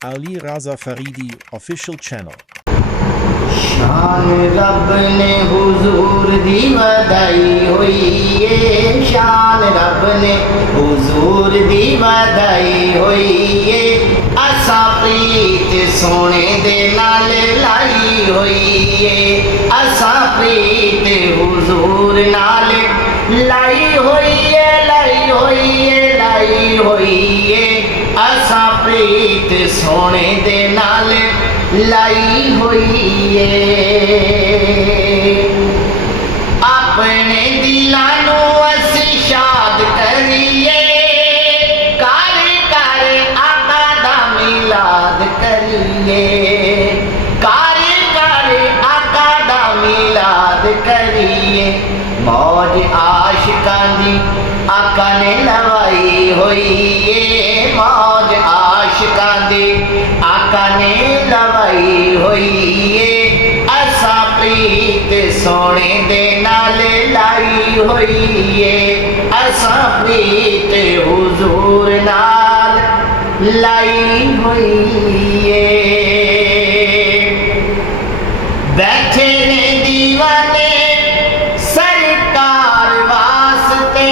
Ali Raza Faridi official channel. शान रब ने हुजूर दी वधाई होई है, शान रब ने हुजूर दी वधाई होई है। असा प्रीत सोने दे नाल लाई होई है, असा प्रीत हुजूर नाल लाई होई है, लाई होई है, लाई होई है। असा प्रीत सोने दे नाल लाई होई है। अपने दिलां नू असी शाद करिए, कर कर आका दा मिलाद करिए, कर कर आका दा मिलाद करिए। मौज आशिकां दी आका ने लवाई होई है, मौज आशिकां दी आका ने लवाई होई है। असा प्रीत सोने दे नाल लाई होई है, असा प्रीत हुजूर नाल लाई होई है। बैठे ने दीवाने सरकार वास्ते,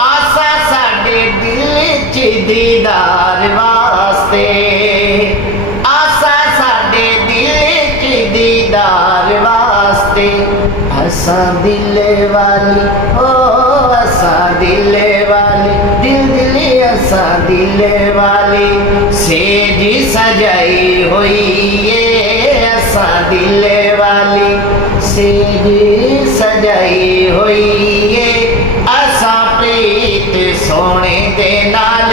आसा साडे दिल च दीदार वास्ते, आसा साडे दिल च दीदार वास्ते। असा दिल वाली ओ असा दिल वाली, दिल दिल असा दिल वाली सेज सजाई होई है, असा दिल वाली सेज सजाई होई है। असा प्रीत सोने दे नाल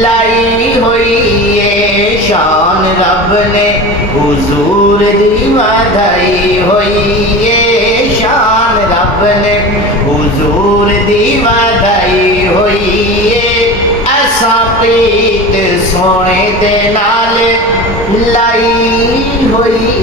लाई होई है, शान रब ने हुजूर दी वधाई होई है, शान रब ने हुजूर दी वधाई होई है। असा प्रीत सोने दे नाल लाई होई